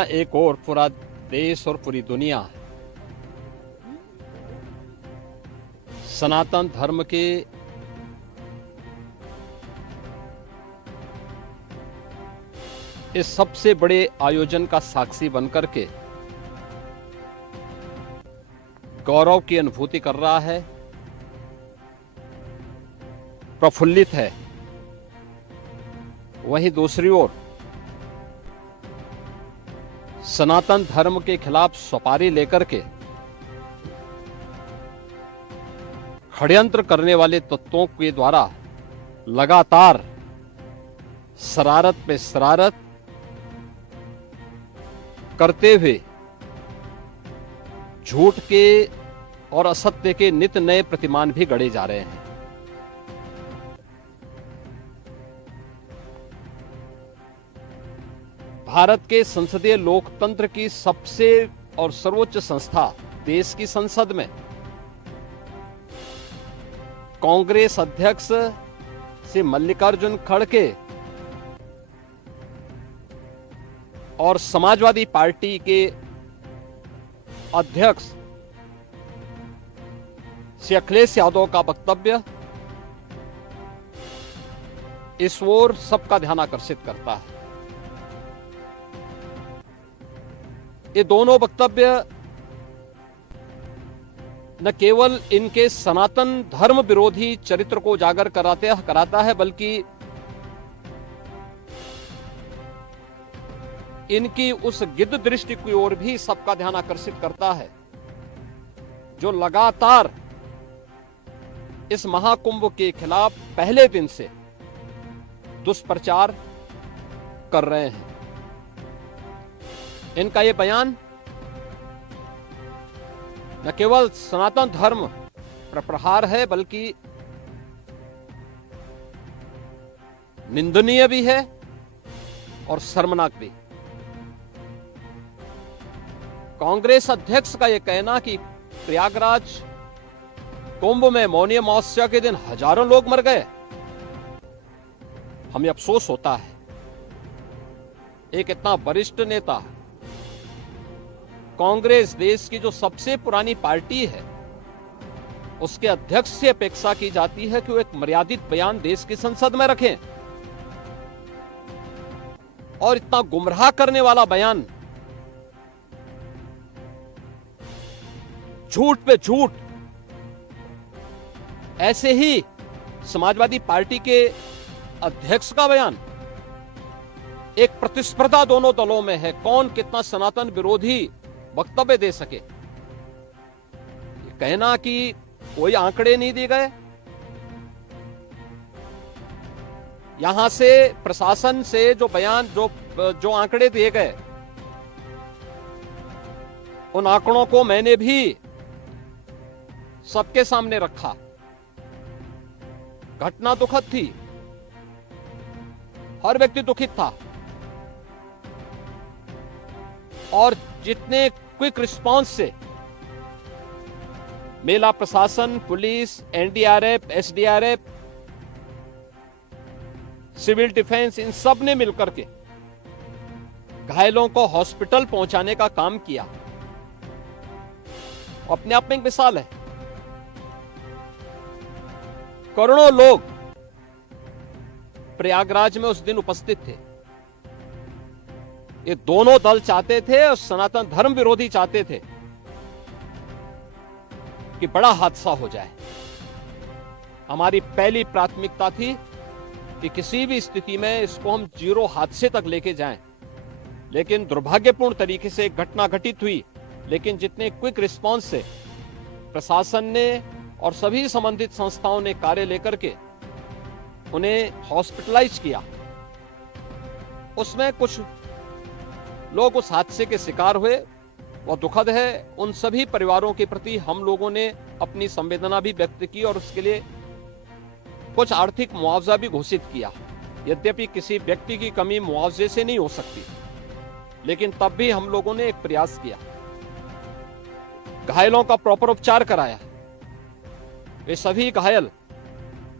जहां एक और पूरा देश और पूरी दुनिया सनातन धर्म के इस सबसे बड़े आयोजन का साक्षी बनकर के गौरव की अनुभूति कर रहा है, प्रफुल्लित है, वहीं दूसरी ओर सनातन धर्म के खिलाफ सपारी लेकर के षड्यंत्र करने वाले तत्वों के द्वारा लगातार शरारत पे शरारत करते हुए झूठ के और असत्य के नित नए प्रतिमान भी गढ़े जा रहे हैं। भारत के संसदीय लोकतंत्र की सबसे और सर्वोच्च संस्था देश की संसद में कांग्रेस अध्यक्ष श्री मल्लिकार्जुन खड़गे और समाजवादी पार्टी के अध्यक्ष श्री अखिलेश यादव का वक्तव्य इस ओर सबका ध्यान आकर्षित करता है। ये दोनों वक्तव्य न केवल इनके सनातन धर्म विरोधी चरित्र को उजागर कराता है, बल्कि इनकी उस गिद्ध दृष्टि की ओर भी सबका ध्यान आकर्षित करता है जो लगातार इस महाकुंभ के खिलाफ पहले दिन से दुष्प्रचार कर रहे हैं। इनका ये बयान न केवल सनातन धर्म पर प्रहार है, बल्कि निंदनीय भी है और शर्मनाक भी। कांग्रेस अध्यक्ष का यह कहना कि प्रयागराज कुंभ में मौनी अमावस्या के दिन हजारों लोग मर गए, हमें अफसोस होता है। एक इतना वरिष्ठ नेता, कांग्रेस देश की जो सबसे पुरानी पार्टी है, उसके अध्यक्ष से अपेक्षा की जाती है कि वो एक मर्यादित बयान देश की संसद में रखें, और इतना गुमराह करने वाला बयान, झूठ पे झूठ। ऐसे ही समाजवादी पार्टी के अध्यक्ष का बयान, एक प्रतिस्पर्धा दोनों दलों में है, कौन कितना सनातन विरोधी वक्तव्य दे सके। कहना कि कोई आंकड़े नहीं दिए गए, यहां से प्रशासन से जो बयान जो आंकड़े दिए गए, उन आंकड़ों को मैंने भी सबके सामने रखा। घटना दुखद थी, हर व्यक्ति दुखित था, और जितने क्विक रिस्पांस से मेला प्रशासन, पुलिस, एनडीआरएफ, एसडीआरएफ, सिविल डिफेंस, इन सब ने मिलकर के घायलों को हॉस्पिटल पहुंचाने का काम किया, अपने आप में एक मिसाल है। करोड़ों लोग प्रयागराज में उस दिन उपस्थित थे। ये दोनों दल चाहते थे और सनातन धर्म विरोधी चाहते थे कि बड़ा हादसा हो जाए। हमारी पहली प्राथमिकता थी कि किसी भी स्थिति में इसको हम जीरो हादसे तक लेके जाएं, लेकिन दुर्भाग्यपूर्ण तरीके से एक घटना घटित हुई। लेकिन जितने क्विक रिस्पांस से प्रशासन ने और सभी संबंधित संस्थाओं ने कार्य लेकर के उन्हें हॉस्पिटलाइज किया, उसमें कुछ लोग उस हादसे के शिकार हुए, वह दुखद है। उन सभी परिवारों के प्रति हम लोगों ने अपनी संवेदना भी व्यक्त की और उसके लिए कुछ आर्थिक मुआवजा भी घोषित किया। यद्यपि किसी व्यक्ति की कमी मुआवजे से नहीं हो सकती, लेकिन तब भी हम लोगों ने एक प्रयास किया, घायलों का प्रॉपर उपचार कराया। वे सभी घायल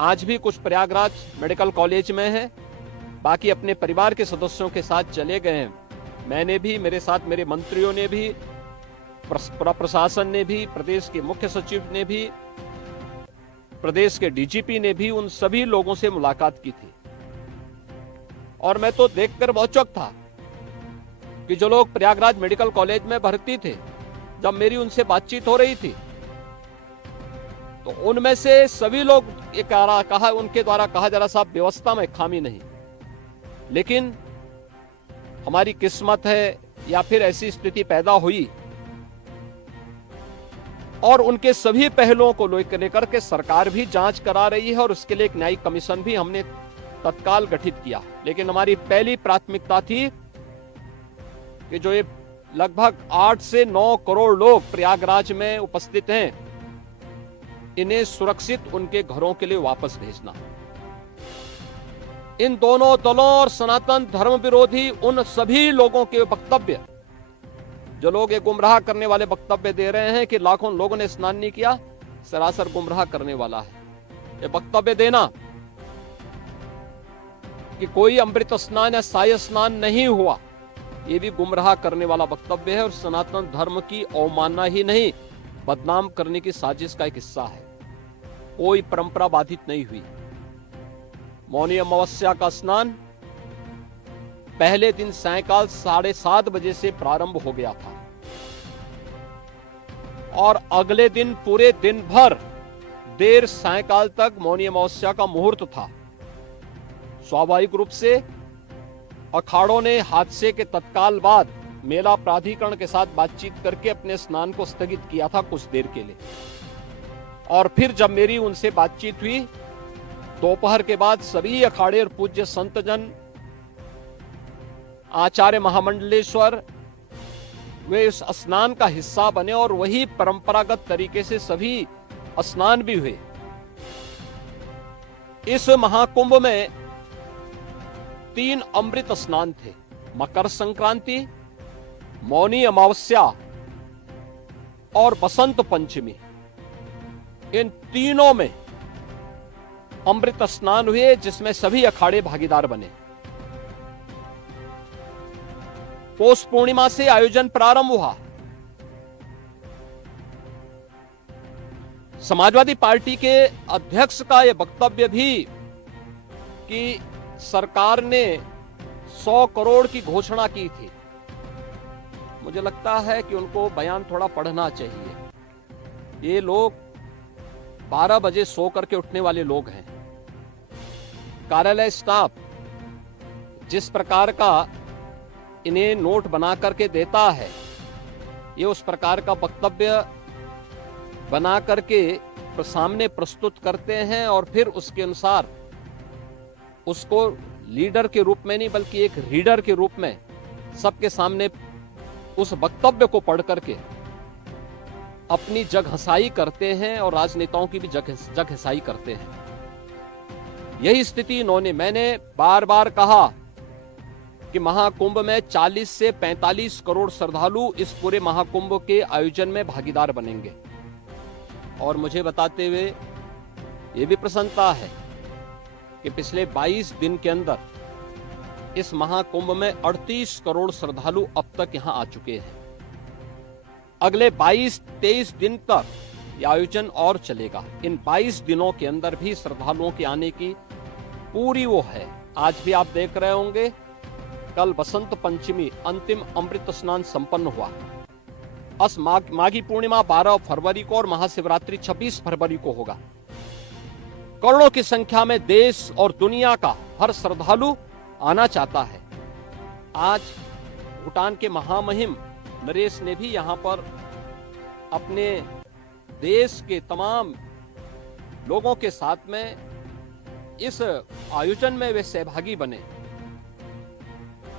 आज भी कुछ प्रयागराज मेडिकल कॉलेज में हैं, बाकी अपने परिवार के सदस्यों के साथ चले गए हैं। मैंने भी, मेरे साथ मेरे मंत्रियों ने भी, प्रशासन ने भी, प्रदेश के मुख्य सचिव ने भी, प्रदेश के डीजीपी ने भी उन सभी लोगों से मुलाकात की थी। और मैं तो देखकर बहुत चौंक था कि जो लोग प्रयागराज मेडिकल कॉलेज में भर्ती थे, जब मेरी उनसे बातचीत हो रही थी तो उनमें से सभी लोग ये कहा, उनके द्वारा कहा जा रहा साहब व्यवस्था में खामी नहीं, लेकिन हमारी किस्मत है या फिर ऐसी स्थिति पैदा हुई। और उनके सभी पहलुओं को लेकर के सरकार भी जांच करा रही है और उसके लिए एक न्यायिक कमीशन भी हमने तत्काल गठित किया। लेकिन हमारी पहली प्राथमिकता थी कि जो ये लगभग 8 से 9 करोड़ लोग प्रयागराज में उपस्थित हैं, इन्हें सुरक्षित उनके घरों के लिए वापस भेजना। इन दोनों दलों और सनातन धर्म विरोधी उन सभी लोगों के वक्तव्य, जो लोग ये गुमराह करने वाले वक्तव्य दे रहे हैं कि लाखों लोगों ने स्नान नहीं किया, सरासर गुमराह करने वाला है। ये वक्तव्य देना कि कोई अमृत स्नान या साय स्नान नहीं हुआ, ये भी गुमराह करने वाला वक्तव्य है और सनातन धर्म की अवमानना ही नहीं, बदनाम करने की साजिश का एक हिस्सा है। कोई परंपरा बाधित नहीं हुई। मौनी अमावस्या का स्नान पहले दिन सायंकाल 7:30 बजे से प्रारंभ हो गया था और अगले दिन पूरे दिन भर देर सायंकाल तक मौनी अमावस्या का मुहूर्त था। स्वाभाविक रूप से अखाड़ों ने हादसे के तत्काल बाद मेला प्राधिकरण के साथ बातचीत करके अपने स्नान को स्थगित किया था कुछ देर के लिए। और फिर जब मेरी उनसे बातचीत हुई दोपहर के बाद, सभी अखाड़े और पूज्य संतजन, आचार्य महामंडलेश्वर, वे इस स्नान का हिस्सा बने और वही परंपरागत तरीके से सभी स्नान भी हुए। इस महाकुंभ में 3 अमृत स्नान थे, मकर संक्रांति, मौनी अमावस्या और बसंत पंचमी। इन तीनों में अमृत स्नान हुए जिसमें सभी अखाड़े भागीदार बने। पौष पूर्णिमा से आयोजन प्रारंभ हुआ। समाजवादी पार्टी के अध्यक्ष का यह वक्तव्य भी कि सरकार ने 100 करोड़ की घोषणा की थी, मुझे लगता है कि उनको बयान थोड़ा पढ़ना चाहिए। ये लोग 12 बजे सो करके उठने वाले लोग हैं। कार्यालय स्टाफ जिस प्रकार का इन्हें नोट बना करके देता है, ये उस प्रकार का वक्तव्य बना करके सामने प्रस्तुत करते हैं और फिर उसके अनुसार उसको लीडर के रूप में नहीं बल्कि एक रीडर के रूप में सबके सामने उस वक्तव्य को पढ़ करके अपनी जगहसाई करते हैं और राजनेताओं की भी जगहसाई करते हैं। यही स्थिति मैंने बार बार कहा कि महाकुंभ में 40 से 45 करोड़ श्रद्धालु इस पूरे महाकुंभ के आयोजन में भागीदार बनेंगे। और मुझे बताते हुए ये भी प्रसन्नता है कि पिछले 22 दिन के अंदर इस महाकुंभ में 38 करोड़ श्रद्धालु अब तक यहां आ चुके हैं। अगले 22-23 दिन तक यह आयोजन और चलेगा। इन 22 दिनों के अंदर भी श्रद्धालुओं के आने की पूरी वो है। आज भी आप देख रहे होंगे, कल बसंत पंचमी अंतिम अमृत स्नान संपन्न हुआ। माघी पूर्णिमा 12 फरवरी को और महाशिवरात्रि 26 फरवरी को होगा। करोड़ों की संख्या में देश और दुनिया का हर श्रद्धालु आना चाहता है। आज भूटान के महामहिम नरेश ने भी यहां पर अपने देश के तमाम लोगों के साथ में इस आयोजन में वे सहभागी बने।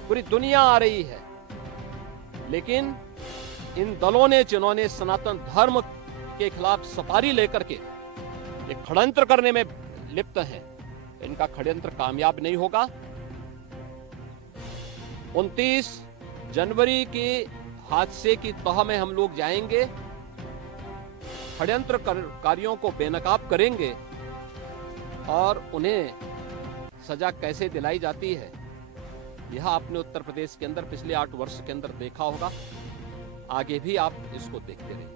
पूरी दुनिया आ रही है, लेकिन इन दलों ने जिन्होंने सनातन धर्म के खिलाफ सफारी लेकर के एक षड्यंत्र करने में लिप्त हैं, इनका षड्यंत्र कामयाब नहीं होगा। 29 जनवरी के हादसे की तह में हम लोग जाएंगे, षड्यंत्रकारियों को बेनकाब करेंगे और उन्हें सजा कैसे दिलाई जाती है यह आपने उत्तर प्रदेश के अंदर पिछले 8 वर्ष के अंदर देखा होगा। आगे भी आप इसको देखते रहिए।